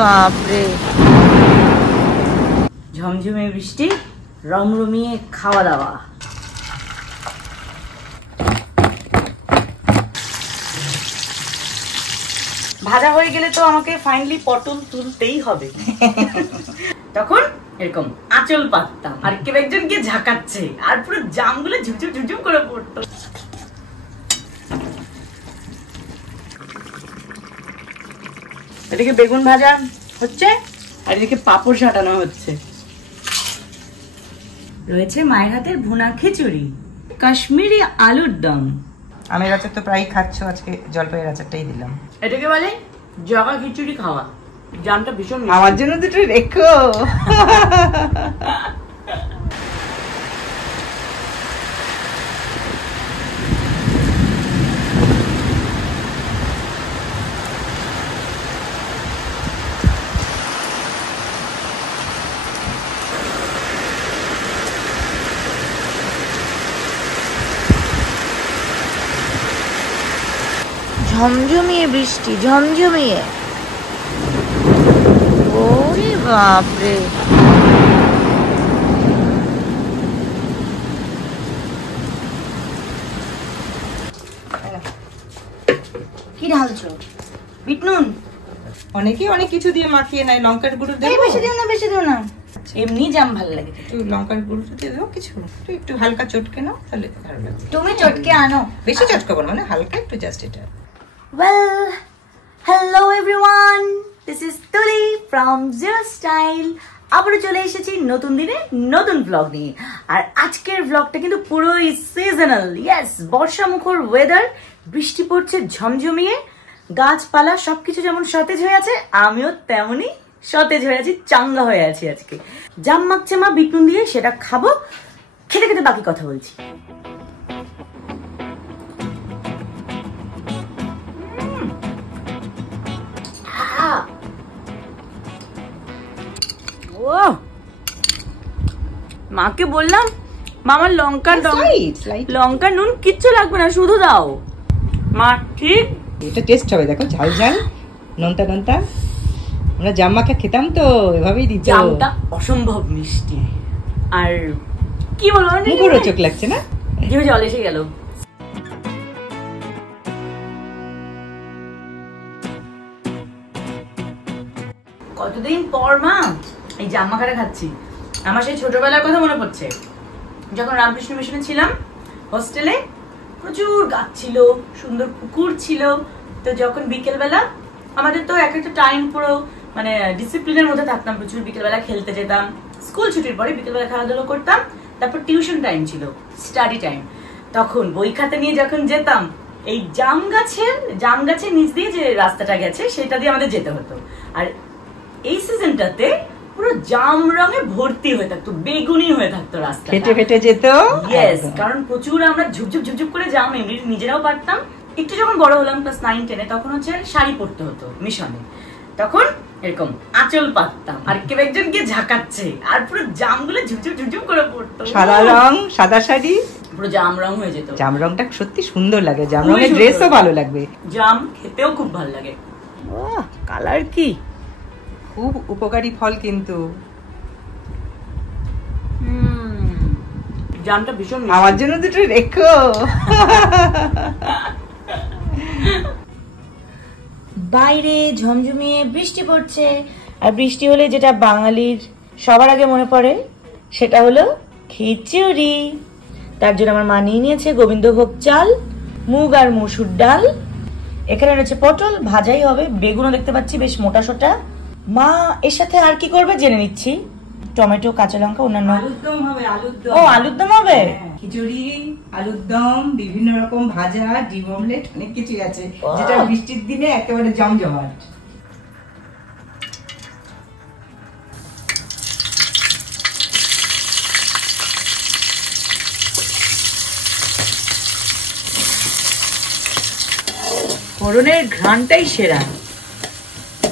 বাপরে, ঝমঝমে বৃষ্টি, রমরমিয়ে খাওয়া দাওয়া। ভাজা হয়ে গেলে তো আমাকে ফাইনালি পটল তুলতেই হবে। তখন এরকম আঁচল পাততাম আর কেউ একজনকে ঝাঁকাচ্ছে আর পুরো জামগুলো ঝুমঝুম ঝুমঝুম করে পড়তো। এদিকে বেগুন ভাজা হচ্ছে আর এদিকে পাঁপড় সাঁটানো হচ্ছে। রয়েছে মায়ের হাতের ভুনা খিচুড়ি, কাশ্মীরি আলুর দম। আমের আচার তো প্রায় খাচ্ছ, আজকে জলপাইয়ের আচারটাই দিলাম। এটাকে বলে জগা খিচুড়ি খাওয়া। জামটা ভীষণ, আমার জন্য দুটো রেখো। ঝমঝমিয়ে বৃষ্টি, ঝমঝমিয়ে। ওরে বাপরে, কি ঢালছো? বিট নুন? অনেকে অনেক কিছু দিয়ে মাখিয়ে নেয়। লঙ্কার গুঁড়ো দেবো? বেশি দিও না, বেশি দিও না, এমনি জাম ভালো লাগে। একটু লঙ্কার গুঁড়ো দিয়ে দেবো, কিছু একটু হালকা চটকে নাও, তাহলে ভালো লাগবে। তুমি চটকে আনো। বেশি চটকাবো না, মানে হালকা একটু, জাস্ট এটা। Well, hello everyone, this is Tuli from Zero Style. আবারও চলে এসেছি নতুন দিনে নতুন ব্লগ নিয়ে। আর আজকের ব্লগটা কিন্তু পুরোই সিজনাল। ইয়েস, বর্ষা মুখর ওয়েদার, বৃষ্টি পড়ছে ঝমঝমিয়ে, গাছপালা সবকিছু যেমন সতেজ হয়ে আছে, আমিও তেমনই সতেজ হয়ে আছি, চাঙ্গা হয়ে আছি। আজকে জাম মাখছে মা বিট নুন দিয়ে, সেটা খাবো। খেতে খেতে বাকি কথা বলছি। মাকে বললাম মামার লঙ্কা নুন কিচ্ছু লাগবে না, শুধু দাও। মা ঠিক, এটা টেস্ট হবে, দেখো ঝাল ঝাল, নোনতা নোনতা। আমরা জাম মাখা খেতাম তো, এভাবেই দিত। জামটা অসম্ভব মিষ্টি, আর কি বলবো, মুখরোচক লাগছে না? জিভে জল এসে গেল। কতদিন পর মা এই জাম মাখাটা খাচ্ছি। আমার সেই ছোটবেলার কথা মনে পড়ছে, যখন রামকৃষ্ণ মিশনে ছিলাম হোস্টেলে। প্রচুর গাছ ছিল, সুন্দর পুকুর ছিল। তো যখন বিকেলবেলা, আমাদের তো এক একটা টাইম পুরো মানে ডিসিপ্লিনের মধ্যে থাকতাম, প্রচুর বিকেলবেলা খেলতে যেতাম। স্কুল ছুটির পরে বিকেলবেলা খেলাধুলো করতাম, তারপর টিউশন টাইম ছিল, স্টাডি টাইম। তখন বই খাতা নিয়ে যখন যেতাম, এই জাম গাছের নিচ দিয়ে যে রাস্তাটা গেছে সেটা দিয়ে আমাদের যেতে হতো। আর এই সিজনটাতে পুরো জাম রঙে ভর্তি হয়ে থাকতো, বেগুনি হয়ে থাকতো রাস্তা, ফেটে ফেটে যেত। ইয়েস, কারণ প্রচুর আমরা ঝুপঝুপ ঝুপঝুপ করে জাম এমনি নিজেরাও পারতাম। একটু যখন বড় হলাম ক্লাস 9-10-এ, তখন হচ্ছে শাড়ি পরতে হতো মিশনে। তখন এরকম আঁচল পাততাম আর কেউ একজনকে ঝাঁকাচ্ছে আর পুরো জামগুলো ঝুপঝুপ ঝুপঝুপ করে পড়তো। সাদা রং, সাদা শাড়ি, পুরো জাম রং হয়ে যেত। জাম রংটা সত্যি সুন্দর লাগে, জাম রঙের ড্রেসও ভালো লাগবে। জাম খেতেও খুব ভালো লাগে। কালার কি খুব উপকারী ফল কিন্তু। জামটা ভীষণ, আমার জন্য দুটো রেখো। বাইরে ঝমঝমিয়ে বৃষ্টি পড়ছে, আর বৃষ্টি হলে যেটা বাঙালির সবার আগে মনে পড়ে সেটা হলো খিচুড়ি। তার জন্য আমার মা নিয়ে নিয়েছে গোবিন্দভোগ চাল, মুগ আর মসুর ডাল। এখানে রয়েছে পটল, ভাজাই হবে, বেগুনও দেখতে পাচ্ছি বেশ মোটা সোটা। মা এর সাথে আর কি করবে জেনে নিচ্ছি। টমেটো, কাঁচা লঙ্কা, অন্যান্য। আলুর দম হবে, আলুর দম। ও, আলুর দম হবে। খিচুড়ি, আলুর দম, বিভিন্ন রকম ভাজা, ডিম অমলেট, অনেক কিছু আছে, যেটা বৃষ্টির দিনে একেবারে জমজমাট। ফোড়নের ঘ্রাণটাই সেরা।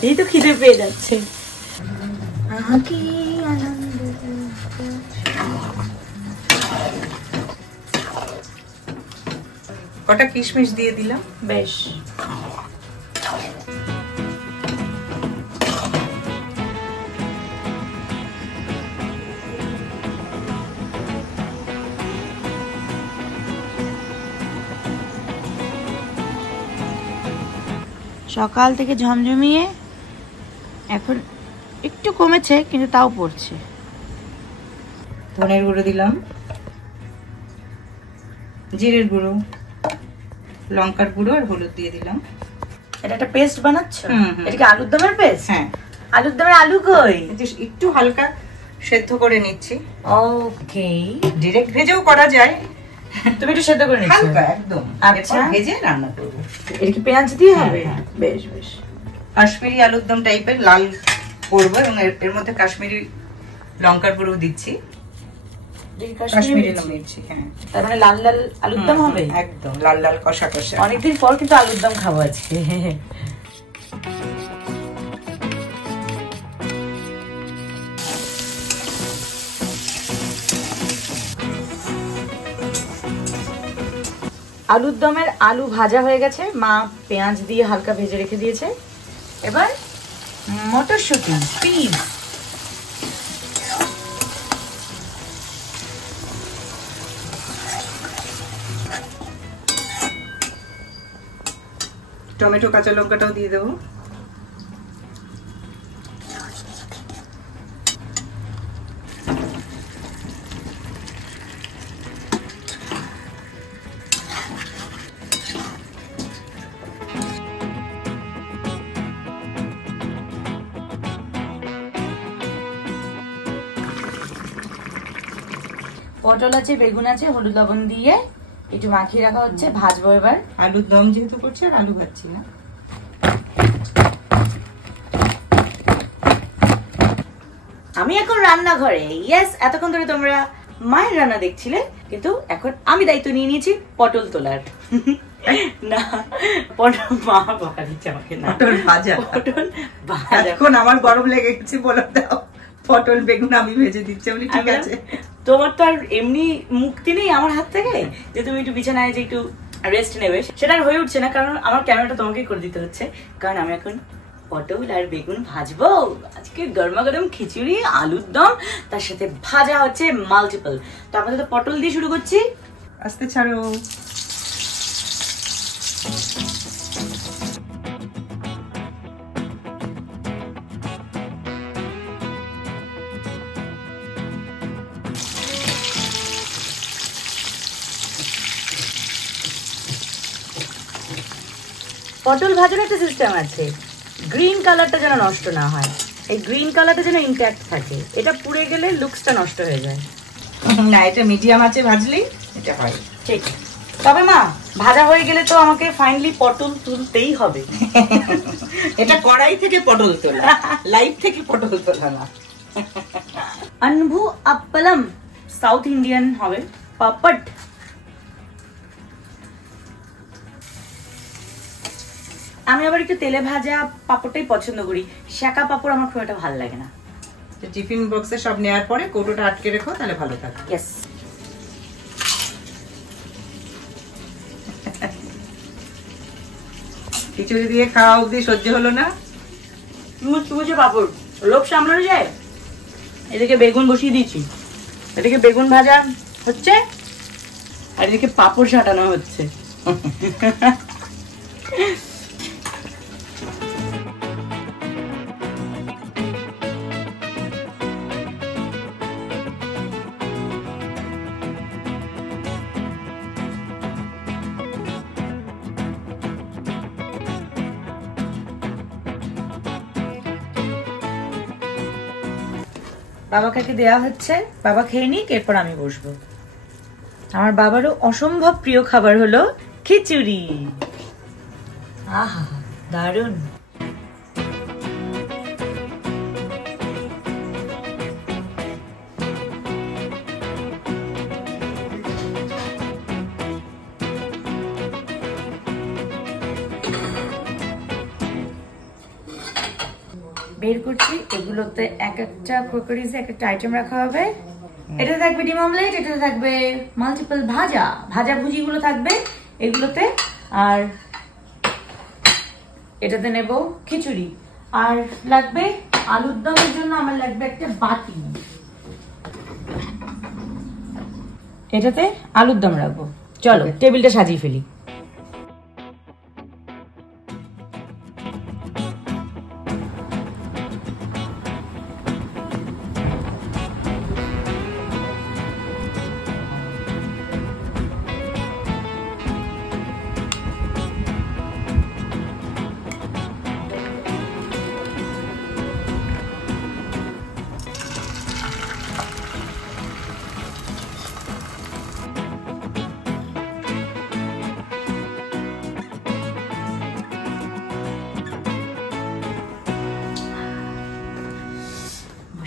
এই তো খিদে পেয়ে যাচ্ছে। কটা কিশমিশ দিয়ে দিলাম। বেশ, সকাল থেকে ঝমঝমিয়ে এখন একটু কমেছে, কিন্তু তাও পড়ছে। ধনের গুঁড়ো দিলাম, জিরের গুঁড়ো, লঙ্কার গুঁড়ো আর হলুদ দিয়ে দিলাম। এটা একটা পেস্ট বানাচ্ছ? এটা কি আলুর দমের পেস্ট? হ্যাঁ। আলুর দমের আলু কই? একটু হালকা সেদ্ধ করে নিচ্ছি। ওকে, ডাইরেক্ট ভেজেও করা যায়, তুমি একটু সেদ্ধ করে নিচ্ছ? হালকা একদম। আচ্ছা, ভেজে রান্না করব। এটা কি পেঁয়াজ দিয়ে হবে? বেশ বেশ। কাশ্মীরি আলুর দম টাইপের লাল করব, এবং এর মধ্যে কাশ্মীরি লঙ্কার গুঁড়ো দিচ্ছি, কাশ্মীরি মির্চি। হ্যাঁ, তার মানে লাল লাল আলুর দম হবে? একদম লাল লাল কষা কষা। অনেকদিন পর কিন্তু আলুর দম খাবো আজকে। আলুর দমের আলু ভাজা হয়ে গেছে, মা পেঁয়াজ দিয়ে হালকা ভেজে রেখে দিয়েছে। এবার মটরশুঁটি, পিস, টমেটো কাঁচা লঙ্কাটাও দিয়ে দেবো। পটল আছে, বেগুন আছে, হলুদ লবণ দিয়ে একটু মাখিয়ে রাখা হচ্ছে, ভাজবো এবার। আলুর দম যেহেতু করছি আর আলু ভাজছি না। আমি এখন রান্নাঘরে। ইয়েস, এতক্ষণ ধরে তোমরা মায়ের রান্না দেখছিলে, কিন্তু এখন আমি দায়িত্ব নিয়ে নিয়েছি পটল তোলার। না, পটল মা বকা দিচ্ছে আমাকে। না, পটল ভাজা। পটল ভাজা। এখন আমার গরম লেগে গেছে, বলে দাও পটল বেগুন আমি ভেজে দিচ্ছি। বলি ঠিক আছে। তোমার তো আর এমনি মুক্তি নেই আমার হাত থেকে যে তুমি একটু বিছানায় যে একটু রেস্ট নেবে, সেটা আর হয়ে উঠছে না, কারণ আমার ক্যামেরাটা তোমাকেই করে দিতে হচ্ছে। কারণ আমি এখন পটল আর বেগুন ভাজবো। আজকে গরমা গরম খিচুড়ি, আলুর দম, তার সাথে ভাজা হচ্ছে মাল্টিপল। তো আমাদের তো পটল দিয়ে শুরু করছি। আস্তে ছাড়ো। পটল ভাজার একটা সিস্টেম আছে, গ্রিন কালারটা যেন নষ্ট না হয়, এই গ্রিন কালারটা যেন ইনট্যাক্ট থাকে। এটা পুড়ে গেলে লুকসটা নষ্ট হয়ে যায়। না, এটা মিডিয়াম আছে ভাজলেই এটা হয়। ঠিক। তবে মা, ভাজা হয়ে গেলে তো আমাকে ফাইনালি পটল তুলতেই হবে। এটা কড়াই থেকে পটল তোলা, লাইভ থেকে পটল তোলা না। আনভু আপলম সাউথ ইন্ডিয়ান হবে, পাপট। আমি আবার একটু তেলে ভাজা পাপড়টাই পছন্দ করি, শাঁকা পাপড় আমার খুব একটা ভালো লাগে না। টিফিন বক্সে সব নেওয়ার পরে কৌটোটা আটকে রেখো, তাহলে ভালো থাকে। ইয়েস। খিচুড়ি দিয়ে খাওয়া অবধি সহ্য হলো না। মুচমুচে পাপড়, লোভ সামলানো যায়। এদিকে বেগুন বসিয়ে দিয়েছি, এদিকে বেগুন ভাজা হচ্ছে, আর এদিকে পাপড় ছাটানো হচ্ছে। বাবা কাকে দেয়া হচ্ছে, বাবা খেয়ে নিক, এরপর আমি বসবো। আমার বাবারও অসম্ভব প্রিয় খাবার হলো খিচুড়ি। আহা, দারুণ। বের করছি, এগুলোতে এক একটা ক্রোকারিজে এক একটা আইটেম রাখা হবে। এটা থাকবে ডিম অমলেট, এটা থাকবে মাল্টিপল ভাজা, ভাজা ভুজিগুলো থাকবে এগুলোতে, আর এটাতে নেব খিচুড়ি। আর লাগবে আলুর দমের জন্য আমার লাগবে একটা বাটি, এটাতে আলুর দম রাখবো। চলো টেবিলটা সাজিয়ে ফেলি।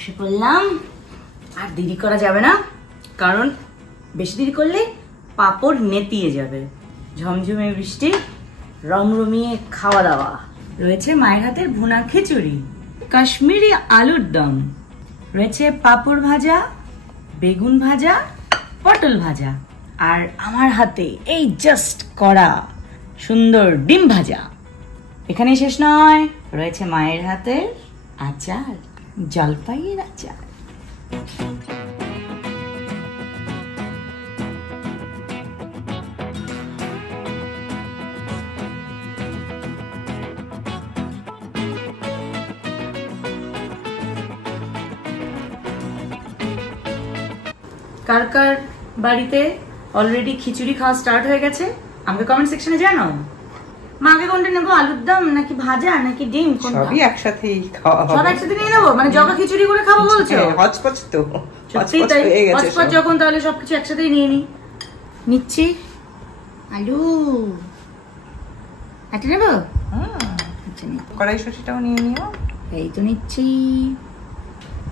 বসে পড়লাম। আর দেরি করা যাবে না, কারণ বেশি দেরি করলে পাঁপড় নেতিয়ে যাবে। ঝমঝমে বৃষ্টি, রমরমিয়ে খাওয়া দাওয়া। রয়েছে মায়ের হাতের ভুনা খিচুড়ি, কাশ্মীরি আলুর দম, রয়েছে পাঁপড় ভাজা, বেগুন ভাজা, পটল ভাজা, আর আমার হাতে এই জাস্ট করা সুন্দর ডিম ভাজা। এখানেই শেষ নয়, রয়েছে মায়ের হাতের আচার, জলপাইয়ের আচার। কার কার বাড়িতে অলরেডি খিচুড়ি খাওয়া স্টার্ট হয়ে গেছে আমাকে কমেন্ট সেকশনে জানাও। মাকে কোনটা নেবো, আলুর দম নাকি ভাজা নাকি ডিম? সবই একসাথেই খাওয়া হবে। সব একসাথে নিয়ে নেবো, মানে জগা খিচুড়ি করে খাবো বলছো? হচপচ তো, সত্যি তাই, হচপচ যখন তাহলে সবকিছু একসাথেই নিয়ে নিচ্ছি। আলু এটা নেবো, কড়াইশুঁটিটাও নিয়ে নিও। এই তো নিচ্ছি,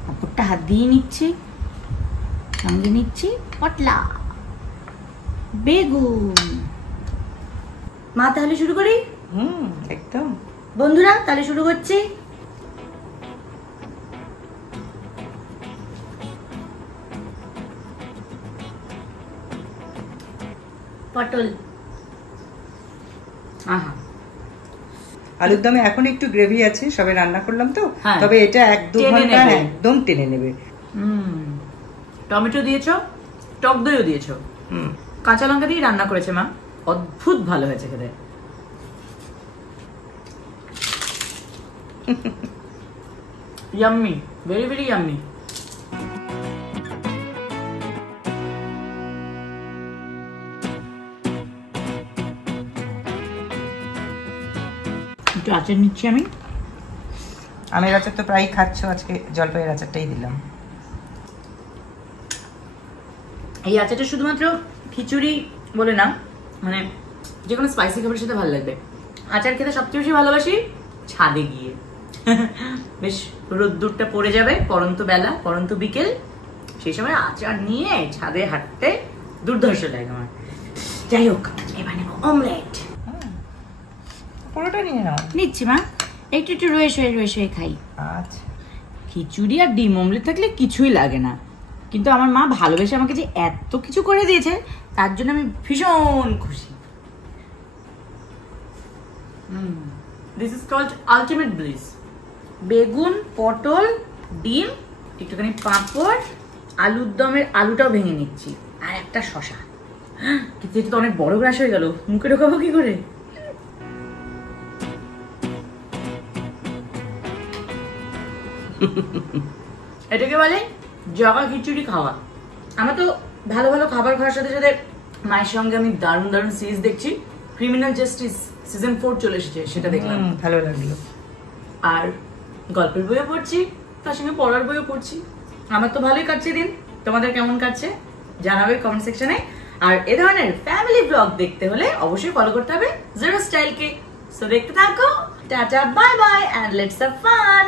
পাঁপড়টা হাত দিয়ে নিচ্ছি, সঙ্গে নিচ্ছি পটলা, বেগুন। মা তাহলে শুরু করি? একদম। বন্ধুরা তাহলে শুরু করছি। পটল, আহা, আলুর দমে এখন একটু গ্রেভি আছে, সবে রান্না করলাম তো, হ্যাঁ, তবে এটা 1-2 ঘন্টা একদম টেনে নেবে। টমেটো দিয়েছো, টক দইও দিয়েছো, কাঁচা লঙ্কা দিয়ে রান্না করেছে মা, অদ্ভুত ভালো হয়েছে খেতে। Yummy, very very yummy. একটু আচার নিচ্ছি আমি। আমের আচার তো প্রায় খাচ্ছ, আজকে জলপাইয়ের আচারটাই দিলাম। এই আচারটা শুধুমাত্র খিচুড়ি বলে না, মানে যে কোনো স্পাইসি খাবারের সাথে ভালো লাগবে। আচার খেতে সবচেয়ে বেশি ভালোবাসি ছাদে গিয়ে। বেশ রোদ্দুরটা পড়ে যাবে, পরন্ত বেলা, পরন্ত বিকেল, সেই সময় আচার নিয়ে ছাদে হাঁটতে দুর্ধর্ষ লাগে আমার। যাই হোক, এবার নেবো অমলেট। পুরোটা নিয়ে নাও। নিচ্ছি মা, একটু একটু রয়ে খাই। আচ্ছা, খিচুড়ি আর ডিম অমলেট থাকলে কিছুই লাগে না, কিন্তু আমার মা ভালোবেসে আমাকে যে এত কিছু করে দিয়েছে তার জন্য আমি ভীষণ খুশি। This is called ultimate bliss. বেগুন, পটল, ডিম, একটুখানি পাঁপড়, আলুর দমের আলুটাও ভেঙে নিচ্ছি, আর একটা শশা। কিন্তু এটা তো অনেক বড় গ্রাস হয়ে গেল, মুখে ঢোকাবো কি করে? এটাকে বলে জগা খিচুড়ি খাওয়া। আমার তো ভালো ভালো খাবার খাওয়ার সাথে সাথে মায়ের সঙ্গে আমি দারুণ দারুণ সিরিজ দেখছি। ক্রিমিনাল জাস্টিস সিজন 4 চলে এসেছে, সেটা দেখলাম, ভালো লাগলো। আর গল্পের বইও পড়ছি, তার সঙ্গে পড়ার বইও পড়ছি। আমার তো ভালোই কাটছে দিন। তোমাদের কেমন কাটছে জানাবে কমেন্ট সেকশনে। আর এ ধরনের ফ্যামিলি ব্লগ দেখতে হলে অবশ্যই ফলো করতে হবে জিরো স্টাইলকে। সো দেখতে থাকো, tata, bye bye, and let's have fun.